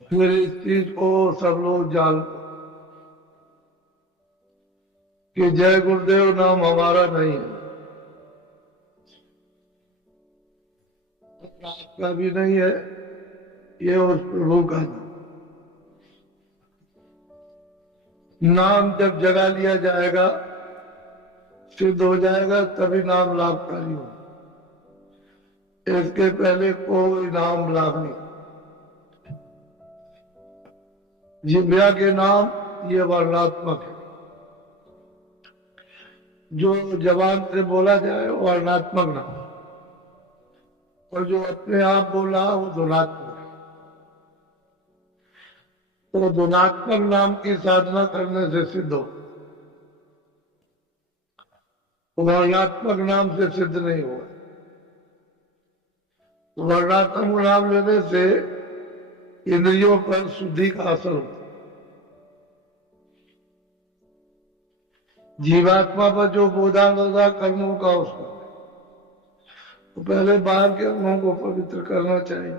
फिर इस चीज को सब लोग जान कि जय गुरुदेव नाम हमारा नहीं है, आपका भी नहीं है, ये उस प्रभु का नाम जब जगा लिया जाएगा, सिद्ध हो जाएगा, तभी नाम लाभकारी हो। इसके पहले कोई नाम लाभ नहीं। जिव्या के नाम ये वर्णात्मक है, जो जबान से बोला जाए वो वर्णात्मक नाम, और जो अपने आप बोला वो धुनात्मक है। तो धुनात्मक नाम की साधना करने से सिद्ध हो, वर्णात्मक नाम से सिद्ध नहीं होगा। वर्णात्मक नाम लेने से इंद्रियों पर शुद्धि का असर होता है। जीवात्मा पर जो बोधान होगा कर्मों का उसको, तो पहले बाहर के अंगों को पवित्र करना चाहिए।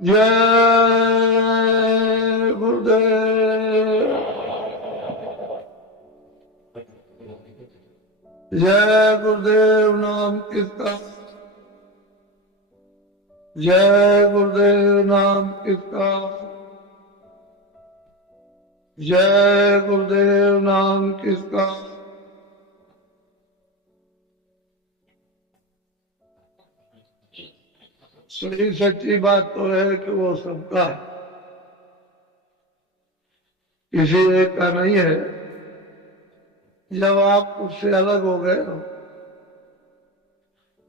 जय गुरुदेव, जय गुरुदेव नाम किसका, जय गुरुदेव नाम किसका, जय गुरुदेव नाम किसका। सही सच्ची बात तो है कि वो सबका है, किसी एक का नहीं है। जब आप उससे अलग हो गए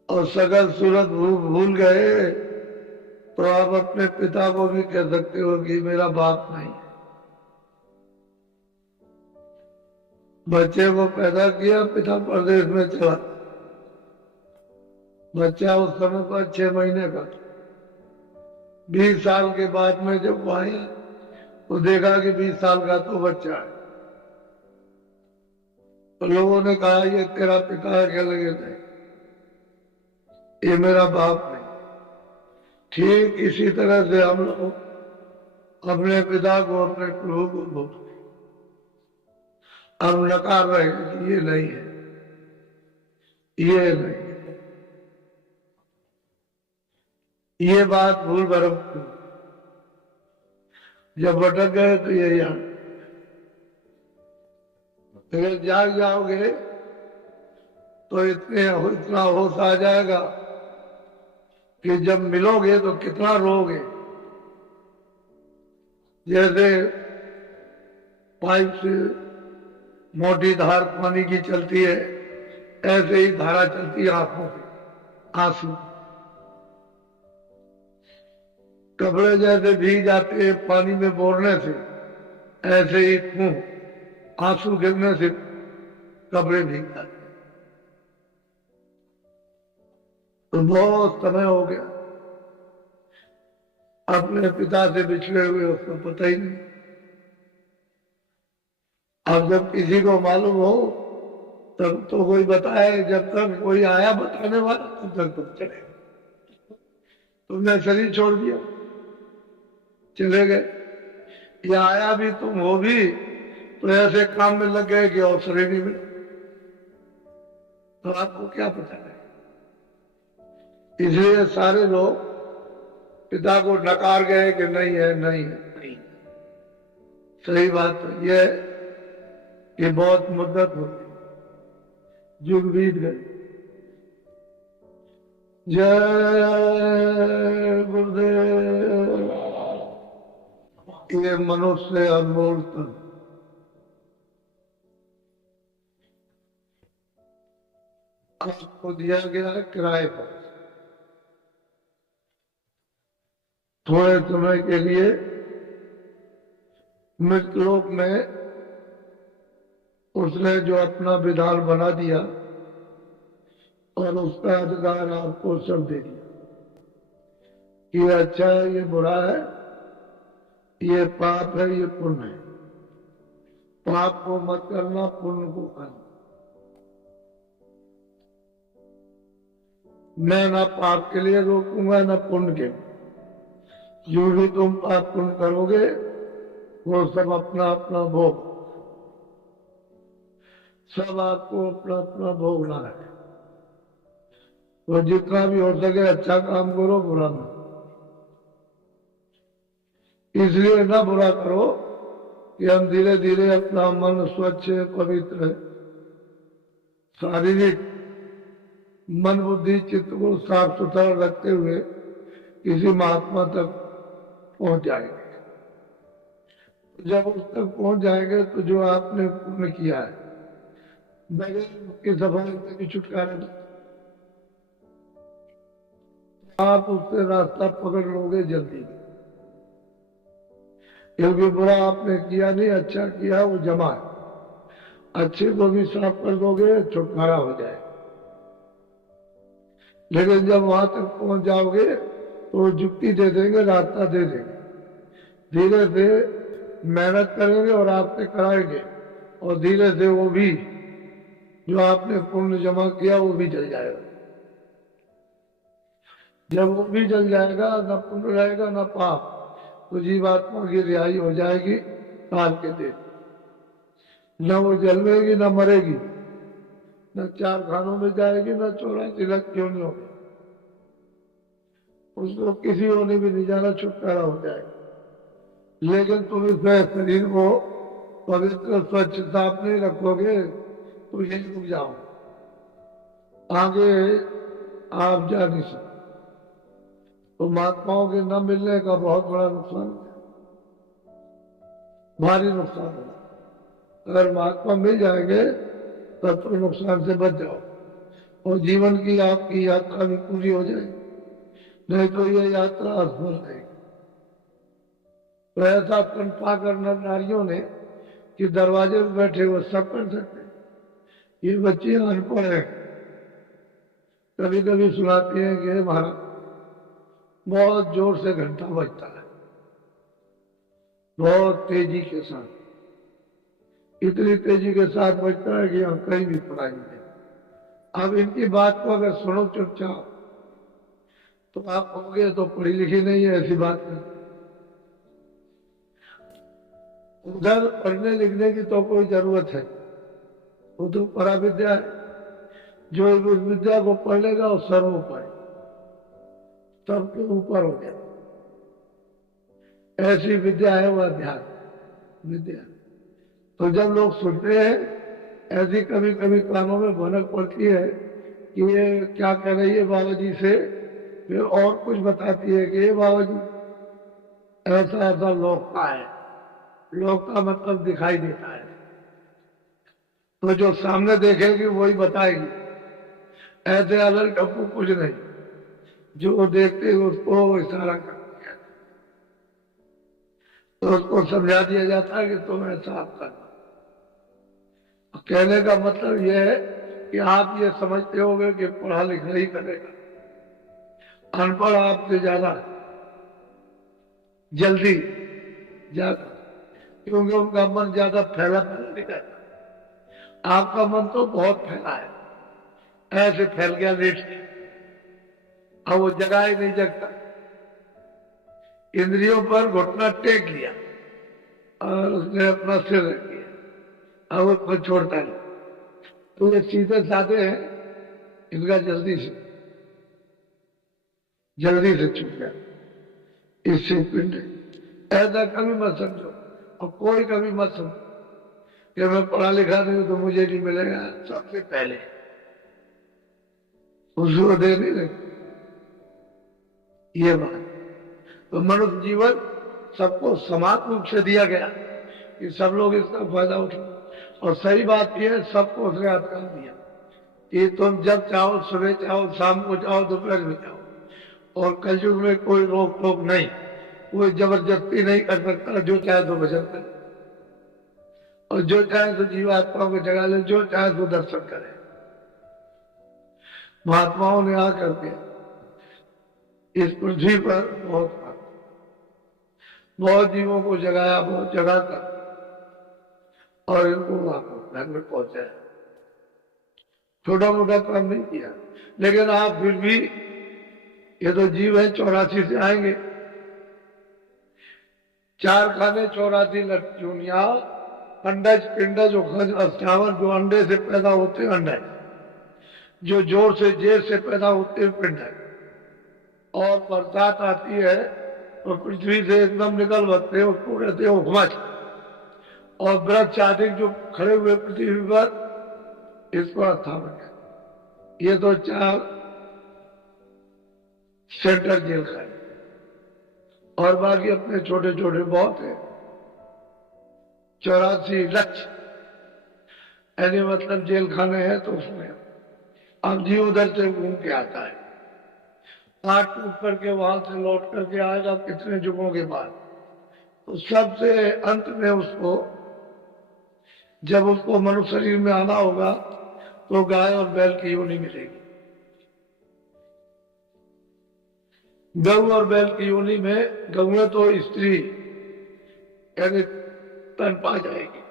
और सगल सूरत भूल गए, तो आप अपने पिता को भी कह सकते हो कि मेरा बाप नहीं है। बच्चे को पैदा किया, पिता प्रदेश में चला, बच्चा उस समय पर 6 महीने का, 20 साल के बाद में जब वो आए तो देखा कि 20 साल का तो बच्चा है। तो लोगों ने कहा ये तेरा पिता है क्या? लगे नहीं, ये मेरा बाप नहीं। ठीक इसी तरह से हम लोग अपने पिता को, अपने प्रभु को भूल, हम नकार रहे हैं कि ये नहीं है, ये नहीं है। ये बात भूल भरम थी। जब भटक गए तो ये याद, अगर जाग जाओगे तो इतना होश आ जाएगा कि जब मिलोगे तो कितना रोगे। जैसे पाइप से मोटी धार पानी की चलती है, ऐसे ही धारा चलती है आंखों पे, आंसू। कपड़े जैसे भीग जाते हैं पानी में बोरने से, ऐसे ही खून आंसू गिरने से कपड़े भीग जाते। तो बहुत समय हो गया अपने पिता से बिछड़े हुए, उसको पता ही नहीं। अब जब किसी को मालूम हो तब तो कोई बताए, जब तक कोई आया बताने वाला तब तक तुम चले, तुमने शरीर छोड़ दिया, चले गए। या आया भी तुम हो भी तो ऐसे काम में लग गए कि अवसर ही नहीं मिला, तो आपको क्या पता है। इसलिए सारे लोग पिता को नकार गए कि नहीं है, नहीं है, नहीं। सही बात है यह कि बहुत मुद्दत हो गई, युग बीत गए। जय गुरुदेव। ये मनुष्य अनमोल तन, आपको दिया गया है किराए पर, थोड़े समय के लिए मृतलोक में उसने जो अपना विधान बना दिया और उसका अधिकार आपको सब दे दिया कि अच्छा है, ये बुरा है, ये पाप है, ये पुण्य है। पाप को मत करना, पुण्य को करना। मैं ना पाप के लिए रोकूंगा ना पुण्य के, जो भी तुम पाप पुण्य करोगे वो सब अपना अपना भोग, सब आपको अपना अपना भोगना है। तो जितना भी हो सके अच्छा काम करो, बुरा ना। इसलिए ना बुरा करो कि हम धीरे धीरे अपना मन स्वच्छ पवित्र शारीरिक मन बुद्धि चित्त को साफ सुथरा रखते हुए किसी महात्मा तक पहुंच जाएंगे। जब उस तक पहुंच जाएंगे तो जो आपने पुण्य किया है बगैर की सफाई से भी छुटकारा नहीं, आप उससे रास्ता पकड़ लोगे जल्दी। क्योंकि बुरा आपने किया नहीं, अच्छा किया वो जमा है। अच्छे को भी साफ कर दोगे छुटकारा हो जाए। लेकिन जब वहां तक पहुंच जाओगे तो जुक्ति दे देंगे, रास्ता दे देंगे, धीरे से मेहनत करेंगे और आपसे कराएंगे, और धीरे से वो भी जो आपने पुण्य जमा किया वो भी जल जाएगा। जब वो भी जल जाएगा, न पुण्य रहेगा न पाप, तो जीवात्मा की रिहाई हो जाएगी काल के दिन। न वो जलवेगी न मरेगी, न चार खानों में जाएगी, न 84 लाख योनियों में। उसको किसी होने भी नहीं जाना, छुटकारा हो जाएगा। लेकिन तुम इस शरीर को पवित्र स्वच्छ साफ नहीं रखोगे तो यही रुक जाओ, आगे आप जा नहीं सकते। तो महात्माओं के न मिलने का बहुत बड़ा नुकसान है, भारी नुकसान है। अगर महात्मा मिल जाएंगे तब तो नुकसान से बच जाओ और जीवन की आपकी यात्रा भी पूरी हो जाएगी, नहीं तो ये यात्रा असफल रहेगी। तो ऐसा तनपा कर नर नारियों ने कि दरवाजे में बैठे वो सब कर सकते। ये बच्चे अनपढ़ है, कभी कभी सुनाती हैं कि महाराज बहुत जोर से घंटा बजता है, बहुत तेजी के साथ, इतनी तेजी के साथ बजता है कि हम कहीं भी पढ़ाई नहीं। अब इनकी बात को अगर सुनो चुपचाप तो आप कहोगे तो पढ़ी लिखी नहीं है, ऐसी बात नहीं। उधर पढ़ने लिखने की तो कोई जरूरत है, वो तो परा विद्या है। जो इस विद्या को पढ़ लेगा वो सर्वोपरि, सबके ऊपर हो गया। ऐसी विद्या है वह अध्यात्म विद्या। तो जब लोग सुनते हैं ऐसी कभी कभी कानों में भनक पड़ती है कि ये क्या कह रही है बाबा जी से, फिर और कुछ बताती है कि ये बाबा जी ऐसा ऐसा लोक का है। लोक का मतलब दिखाई देता है, तो जो सामने देखेगी वही बताएगी। ऐसे अलग टप्पू कुछ नहीं, जो देखते उसको इशारा करती है, तो उसको समझा दिया जाता है कि तुम ऐसा आप करना। कहने का मतलब यह है कि आप ये समझते होगे कि पढ़ा लिखा ही करेगा, अनपढ़ आपसे ज्यादा जल्दी ज्यादा, क्योंकि उनका मन ज्यादा फैला नहीं रहता। आपका मन तो बहुत फैला है, ऐसे फैल गया लेट के, अब वो जगह ही नहीं जगता। इंद्रियों पर घुटना टेक लिया और उसने अपना सिर रख दिया, अब उसको छोड़ता नहीं। तो ये सीधे साधे हैं, इनका जल्दी से छूट गया इससे पिंड। ऐसा कभी मत समझो, और कोई कभी मत समझो कि मैं पढ़ा लिखा नहीं हूं तो मुझे नहीं मिलेगा। सबसे पहले उसको दे नहीं रहे ये बात। तो मनुष्य जीवन सबको समान रूप से दिया गया कि सब लोग इसका फायदा उठाओ। और सही बात यह है, सबको उसने अधिकार दिया कि तुम जब चाहो, सुबह चाहो, शाम को चाहो, दोपहर में चाहो। और कलयुग में कोई रोक टोक नहीं, कोई जबरदस्ती नहीं कर सकता। जो चाहे तो भजन करे, और जो चाहे तो जीवात्माओं को जगा ले, जो चाहे तो दर्शन करे। महात्माओं ने आकर के इस पृथ्वी पर बहुत जीवों को जगाया, बहुत जगा कर, और इनको वहां घर में पहुंचाया। छोटा मोटा काम नहीं किया, लेकिन आप फिर भी, ये तो जीव है, 84 से आएंगे, 4 खाने 84 लट्टूनिया, अंडज पिंडज और अस्थावर, जो अंडे से पैदा होते हैं अंडज, जो जोर से जेर से पैदा होते हैं पिंडज। और बरसात आती है तो पृथ्वी से एकदम निकल बसते हैं, उसको कहते हैं उखमच। और वृक्ष आदि जो खड़े हुए पृथ्वी पर, इसको अस्थावर। ये तो 4 सेंट्रल जेल खाने, और बाकी अपने छोटे छोटे बहुत है। 84 लक्ष्य यानी मतलब जेल खाने हैं। तो उसमें अब जी उधर से घूम के आता है, 8 टूट करके वहां से लौट करके आएगा कितने जुगों के बाद। तो सबसे अंत में उसको, जब उसको मनुष्य शरीर में आना होगा, तो गाय और बैल की योनि मिलेगी। गऊ और बैल की योनि में, गऊ में तो स्त्री यानी तन पा जाएगी,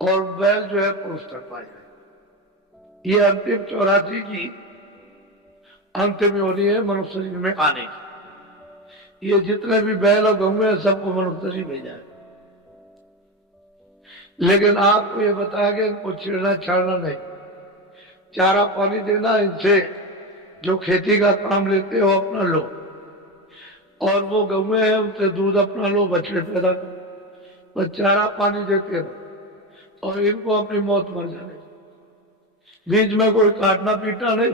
और बैल जो है पुरुष तन पा जाएगी। ये अंतिम 84 की अंतिम योनि है मनुष्य शरीर में आने की। ये जितने भी बैल और गऊ है सबको मनुष्य शरीर भेजा है। लेकिन आपको ये बताया कि इनको छेड़ना छाड़ना नहीं, चारा पानी देना, इनसे जो खेती का काम लेते हो अपना लो, और वो गऊ है उनसे दूध अपना लो, बछड़े पैदा करो, बस चारा पानी देते रहो और इनको अपनी मौत मर जाने। बीच में कोई काटना पीटना नहीं।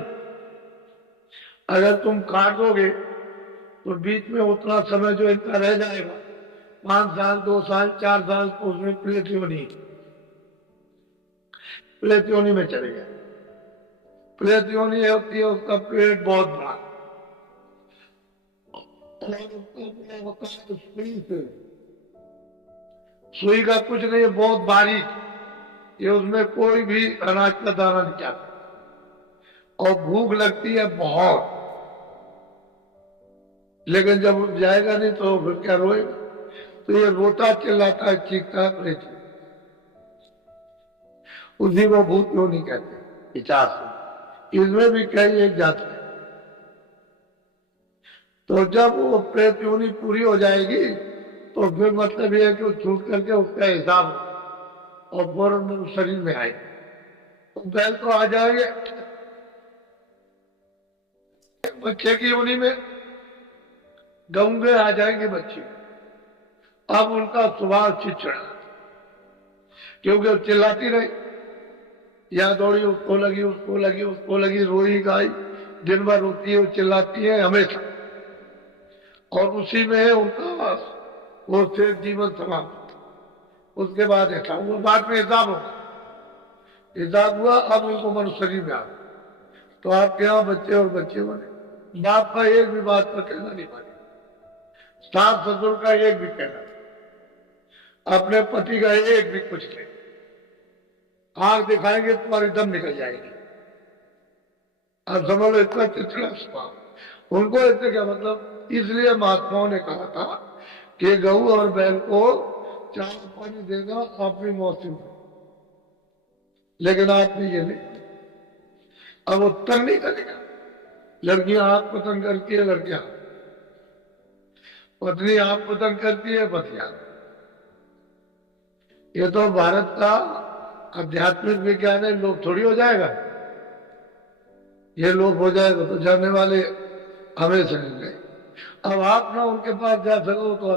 अगर तुम काट दोगे तो बीच में उतना समय जो इनका रह जाएगा, 5 साल 2 साल 4 साल, तो उसमें प्लेटियोनी में चले जाए। प्लेटियोनी होती है, उसका पेट बहुत बड़ा, सुई का कुछ नहीं है, बहुत बारीक। ये उसमें कोई भी अनाज का दाना नहीं जाता, और भूख लगती है बहुत। लेकिन जब जाएगा नहीं तो फिर क्या रोएगा? तो ये रोता चिल्लाता है, चीखता है, उसी को भूत योनि कहते हैं। 50 इसमें भी कई एक जाति है। तो जब वो प्रेत योनि पूरी हो जाएगी तो फिर मतलब ये है कि वो छूट करके उसका हिसाब और फौरन शरीर में आएगी। तो बैल तो आ जाएंगे बच्चे की योनि में, गऊंगे आ जाएंगे बच्चे। अब उनका स्वभाव चिड़चिड़ा, क्योंकि वो चिल्लाती रही, या दौड़ी, उसको लगी उसको लगी उसको लगी, रोई गाई, दिन भर रोती है, वो चिल्लाती है हमेशा, और उसी में है उनका वो फिर जीवन समाप्त। उसके बाद ऐसा हुआ, बाद में हिसाब होगा, हिसाब हुआ, अब उनको मनुष्य शरीर में आ। तो आपके यहाँ बच्चे और बच्चे बने, बाप का एक भी बात पर कहना नहीं माने, सास ससुर का एक भी कहना, अपने पति का एक भी कुछ नहीं, आंख दिखाएंगे तुम्हारी दम निकल जाएगी। अब समझ लो इतना चिड़चिड़ा स्वभाव उनको। इससे क्या मतलब? इसलिए महात्माओं ने कहा था कि गऊ और बैल को चारा पानी देना अपनी मौसम में, लेकिन आपने ये नहीं। अब वो तंग नहीं करेगा, लड़कियां आप को तंग करती है, लड़कियां, पत्नी आप को तंग करती है, पतियां। ये तो भारत का आध्यात्मिक विज्ञान है, लोग थोड़ी हो जाएगा। ये लोग हो जाएगा तो जाने वाले हमें समझेंगे। अब आप ना उनके पास जा सको तो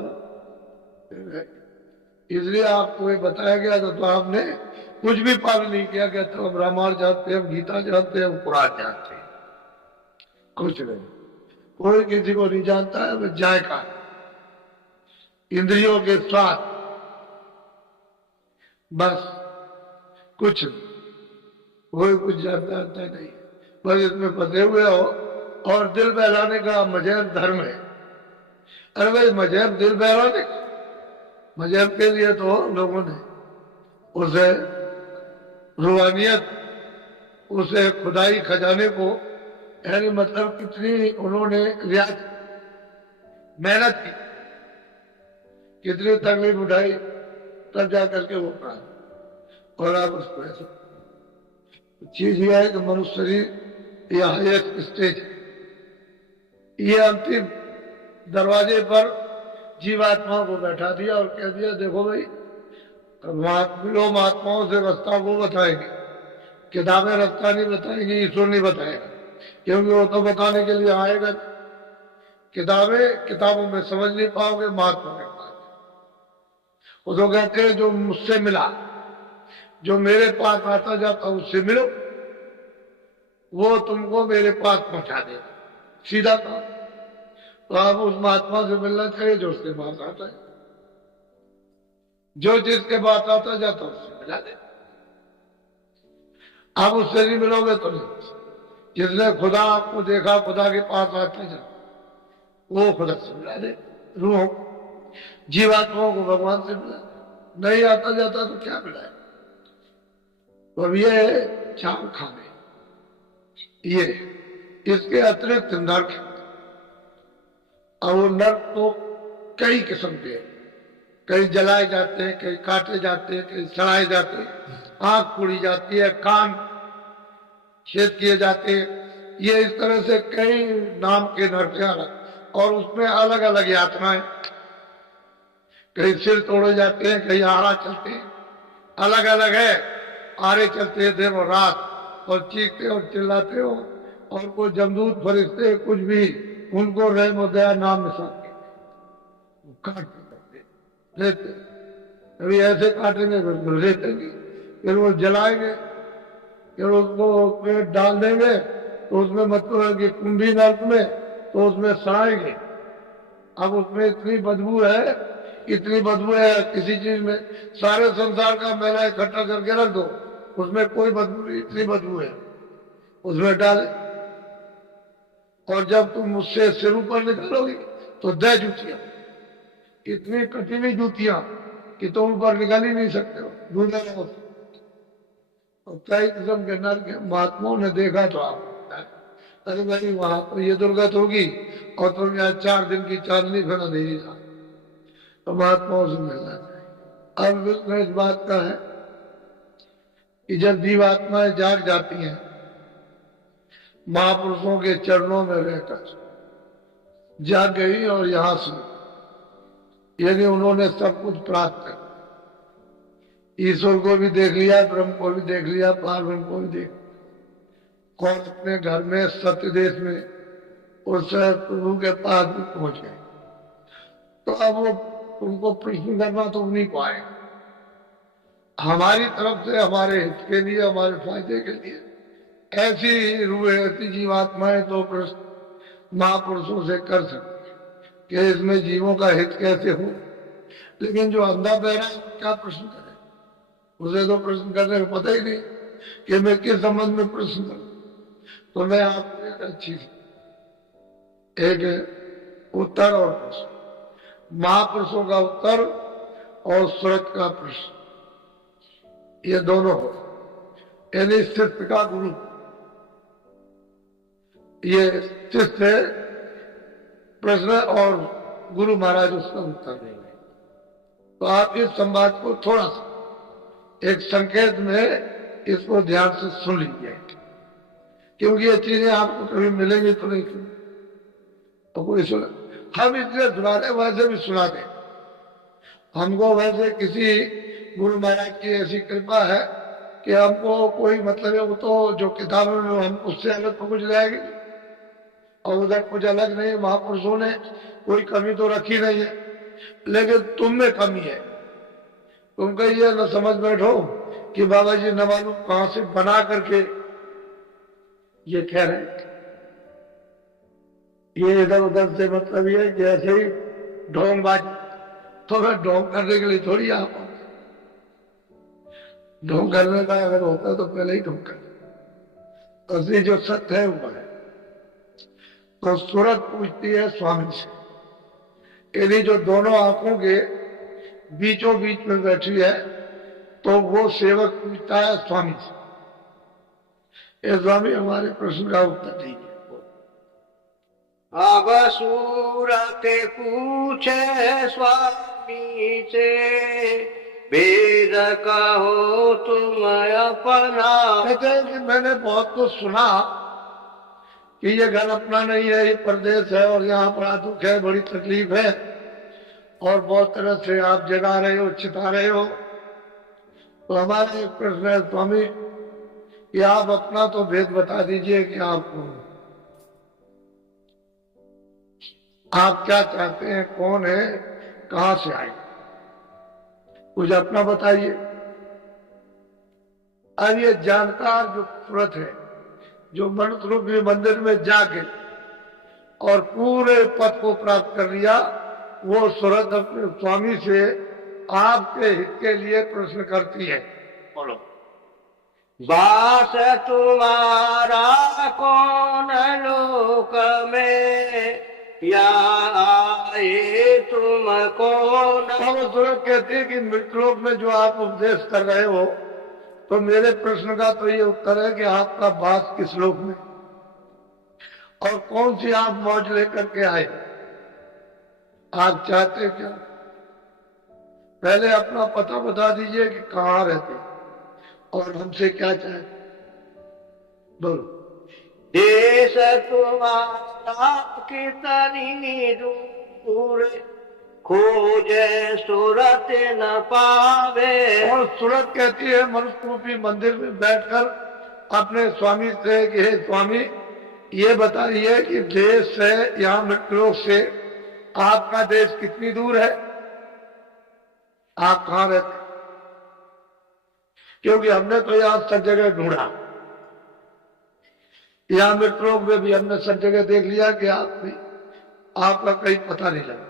इसलिए आपको ये बताया गया था, तो आपने कुछ भी पालन नहीं किया। कहते हम रामायण जानते हैं, हम गीता जानते हैं, हम कुरान जानते हैं, कुछ नहीं। कोई किसी को नहीं जानता है, बस जायका, इंद्रियों के स्वाद, बस कुछ नहीं। कोई कुछ जानता नहीं, बस इसमें फंसे हुए हो। और दिल बहलाने का मजहब धर्म है। अरे भाई मजहब दिल बहलाने का, मजहब के लिए तो लोगों ने उसे रूहानियत, उसे खुदाई खजाने को, यानी मतलब कितनी उन्होंने रियाज मेहनत की, कितनी तकलीफ उठाई, तब जा करके वो पढ़ा। और आप उसको ऐसे चीज यह है कि मनुष्य शरीर यह हाईएस्ट स्टेज है। ये अंतिम दरवाजे पर जीवात्मा को बैठा दिया और कह दिया देखो भाई, मिलो महात्माओं से रास्ता वो बताएंगे, किताबें रास्ता नहीं बताएंगी, ईश्वर नहीं बताएगा, क्योंकि वो तो बताने के लिए आएगा। किताबें किताबों में समझ नहीं पाओगे, महात्मा के पास। वो तो कहते हैं जो मुझसे मिला, जो मेरे पास आता जाता उससे मिलो, वो तुमको मेरे पास पहुंचा देगा, सीधा काम। तो आप उस महात्मा से मिलना चाहिए जो उसके पास आता है, जो जिसके पास आता जाता उससे मिला दे। आप उससे नहीं मिलोगे तो नहीं। जिसने खुदा आपको देखा, खुदा के पास आते जाता, वो खुदा से मिला दे। रूहों जीवात्माओं को भगवान से मिला दे। नहीं आता जाता तो क्या मिलाए। तो अब ये चार खाने, ये इसके अतिरिक्त नर्क। अब वो नर्क तो कई किस्म के, कहीं जलाए जाते हैं, कहीं काटे जाते हैं, कहीं सड़ाए जाते हैं, आंख फोड़ी जाती है, कान छेद किए जाते हैं। ये इस तरह से कई नाम के नर्क अलग, और उसमें अलग अलग यातनाएं। कहीं सिर तोड़े जाते हैं, कहीं आड़ा चलते हैं, अलग अलग है। आड़े चलते हैं दिन और रात, और चीखते और चिल्लाते हो, और कोई जमदूत फरिश्ते कुछ भी उनको रहम दया नाम में सकते काट लेते। कभी ऐसे काटेंगे, फिर लेतेंगे, फिर वो जलाएंगे, फिर उसको पेट डाल देंगे, तो उसमें मतलब है कि कुंभी नर्क में, तो उसमें सड़ाएंगे। अब उसमें इतनी बदबू है, इतनी बदबू है किसी चीज में, सारे संसार का मैला इकट्ठा करके रख दो, उसमें कोई बदबू नहीं, इतनी बदबू है। उसमें डाले, और जब तुम उससे सिर ऊपर निकालोगे तो 10 जूतियां, इतनी कठिन जूतियां कि तुम ऊपर निकाल ही नहीं सकते हो, ढूंढे रहो। और कई किस्म के नर्क महात्माओं ने देखा तो आप, अरे भाई वहां तो ये दुर्गत होगी और तुम यहाँ 4 दिन की चांदनी फिर अंधेरी था। तो महात्माओं से मिलना चाहिए। अब विष्णु इस बात का है कि जब जीवात्माएं जाग जाती हैं महापुरुषों के चरणों में रहकर, जाग गई और यहां से, यानी उन्होंने सब कुछ प्राप्त कर, ईश्वर को भी देख लिया, ब्रह्म को भी देख लिया, पार ब्रह्म को भी देख, कौन अपने घर में सत्य देश में उस प्रभु के पास भी पहुंच गए। तो अब वो उनको प्रश्न करना तो उन्हीं को आए, हमारी तरफ से हमारे हित के लिए, हमारे फायदे के लिए ऐसी रूह, ऐसी जीवात्माएं तो प्रश्न महापुरुषों से कर सकते कि इसमें जीवों का हित कैसे हो। लेकिन जो अंधा बहरा क्या प्रश्न करे, उसे तो प्रश्न करने का पता ही नहीं कि मैं किस संबंध में प्रश्न करूं। तो मैं आपको एक अच्छी, एक उत्तर और प्रश्न, महापुरुषों का उत्तर और सुरत का प्रश्न, ये दोनों हो। यानी शिष्य का गुरु, ये शिष्य प्रश्न और गुरु महाराज उसका उत्तर देंगे। तो आप इस संवाद को थोड़ा सा एक संकेत में इसको ध्यान से सुन लीजिए, क्योंकि ये चीजें आपको कभी मिलेंगी तो नहीं। तो कोई सुना, हम इसलिए सुना दे, वैसे भी सुना दे। हमको वैसे किसी गुरु महाराज की ऐसी कृपा है कि हमको कोई मतलब है, वो तो जो किताबों में हम उससे अलग तो कुछ लाएंगे, और उधर कुछ अलग नहीं। महापुरुषों ने कोई कमी तो रखी नहीं है, लेकिन तुम में कमी है। तुम कहिए न समझ बैठो कि बाबा जी न मालूम कहां से बना करके ये कह रहे हैं। ये इधर उधर से मतलब ये जैसे ही ढोंग बाज, तो मैं ढोंग करने के लिए थोड़ी आ पाऊं। ढोंग करने का अगर होता तो पहले ही ढोंग कर। असली जो सत्य है वो है। तो सूरत पूछती है स्वामी से, यदि जो दोनों आंखों के बीचों बीच में बैठी है, तो वो सेवक पूछता है स्वामी से, ये स्वामी हमारे प्रश्न का उत्तर दीजिए। अब सूरत पूछे स्वामी से, वेद कहो तुम अपना। कहते हैं कि मैंने बहुत कुछ सुना कि ये घर अपना नहीं है, ये परदेश है और यहाँ बड़ा दुख है, बड़ी तकलीफ है, और बहुत तरह से आप जगा रहे हो, चिता रहे हो। तो हमारा एक प्रश्न है स्वामी कि आप अपना तो भेद बता दीजिए कि आप कौन हैं? आप क्या चाहते हैं, कौन है, कहां से आए, कुछ अपना बताइए। अब ये जानकार जो सूरत है, जो मनुष्य रूपी मंदिर में जाके और पूरे पद को प्राप्त कर लिया, वो सूरत अपने स्वामी से आपके हित के लिए प्रश्न करती है। बोलो। वास तुम्हारा कौन लोक में, या आए तुम कौन। अब सूरत कहती है कि मृतलोक में जो आप उपदेश कर रहे हो, तो मेरे प्रश्न का तो ये उत्तर है कि आपका वास किस लोक में और कौन सी आप मौज लेकर के आए, आप चाहते क्या। पहले अपना पता बता दीजिए कि कहां रहते और हमसे क्या चाहते। बोलो। देश तुम्हारा कितनी दूर, खोजे सूरत न पावे। और सूरत कहती है मनुष्य रूपी मंदिर में बैठकर अपने स्वामी से कि हे स्वामी, ये बताइए कि देश से, यहाँ मृतलोक से आपका देश कितनी दूर है, आप कहां रहते। क्योंकि हमने तो यहां सब जगह ढूंढा, यहां मृतलोक में भी हमने सब जगह देख लिया कि आपका कहीं पता नहीं लगा।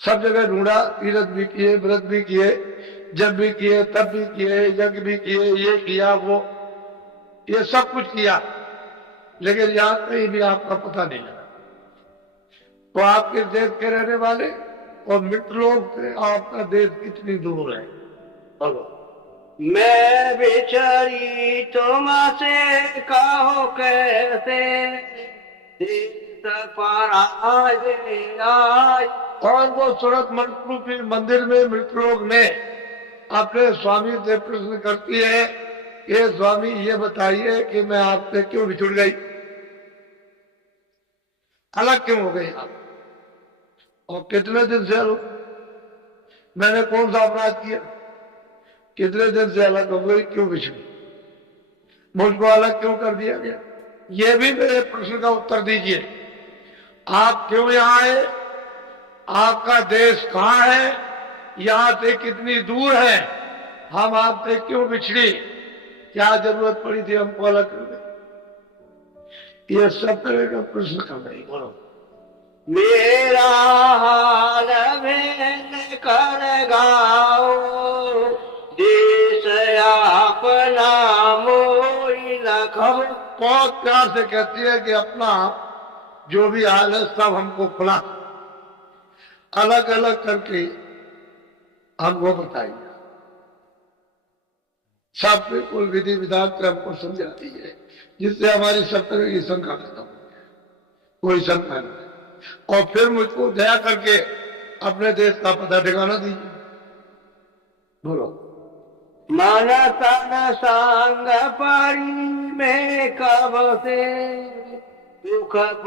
सब जगह ढूंढा, तीर्थ भी किए, व्रत भी किए, जब भी किए, तब भी किए, यज्ञ भी किए, ये किया, वो, ये सब कुछ किया, लेकिन यहां कहीं भी आपका पता नहीं लगा। तो आप किस देश के रहने वाले और मृतलोक से आपका देश कितनी दूर है। बोलो। मैं बिचारी तुमसे कहो कैसे, देश पराए आए। और वो सूरत मनुष्य मंदिर में मृतलोक में अपने स्वामी से प्रश्न करती है कि स्वामी ये बताइए कि मैं आपसे क्यों बिछुड़ गई, अलग क्यों हो गई आप, और कितने दिन से अलग, मैंने कौन सा अपराध किया, कितने दिन से अलग हो गई, क्यों बिछड़ी, मुझको अलग क्यों कर दिया गया। ये भी मेरे प्रश्न का उत्तर दीजिए। आप क्यों यहाँ आए, आपका देश कहाँ है, यहां से कितनी दूर है, हम आपसे क्यों बिछड़ी, क्या जरूरत पड़ी थी हमको अलग करने। ये सब तरह का प्रश्न कर रही। बोलो। मेरा हाल में कर गाओ, देश अपना मोई लखो। बहुत प्यार से कहती है कि अपना जो भी हाल है सब हमको खुला अलग अलग करके हमको बताइए। सब बिल्कुल विधि विधान से हमको समझाती है, जिससे हमारी सब तरह की शंका खत्म हो जाए, कोई शंका नहीं। और फिर मुझको दया करके अपने देश का पता ठिकाना दीजिए। बोलो। मन तन संग परी में कब से, दुख तक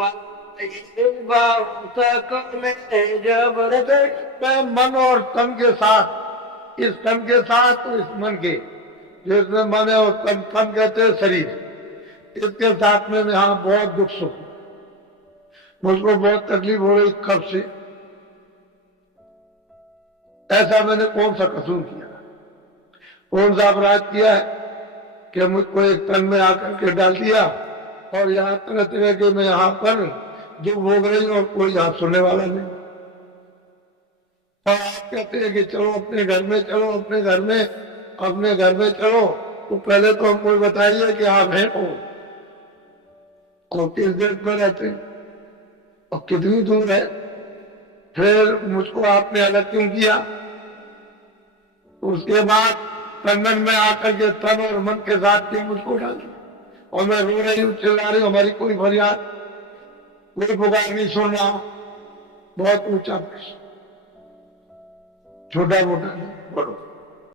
में जब। मैं मन और तन के साथ, इस तन के साथ और इस मन के, जिसमें मन है और तन, तन कहते हैं शरीर, इसके साथ में यहाँ बहुत दुख सुख, मुझको बहुत तकलीफ हो रही कब से। ऐसा मैंने कौन सा कसूर किया, कौन सा अपराध किया है कि मुझको एक तन में आकर के डाल दिया और यहाँ तरह तरह के मैं यहाँ पर जो भोग रही हूँ और कोई यहाँ सुनने वाला नहीं। और आप कहते हैं कि चलो अपने घर में, चलो अपने घर में, अपने घर में चलो, तो पहले तो हमको बताइए कि आप हैं कौन और किस देश में रहते हैं और कितनी दूर है, फिर मुझको आपने अलग क्यों किया। उसके बाद तन में आकर के तन और मन के साथ क्यों मुझको डाल दिया और मैं रो रही हूँ, चिल्ला रही हूँ, हमारी कोई फरियाद, कोई पुकार नहीं सुन रहा। बहुत ऊंचा प्रश्न, छोटा मोटा नहीं। बोलो।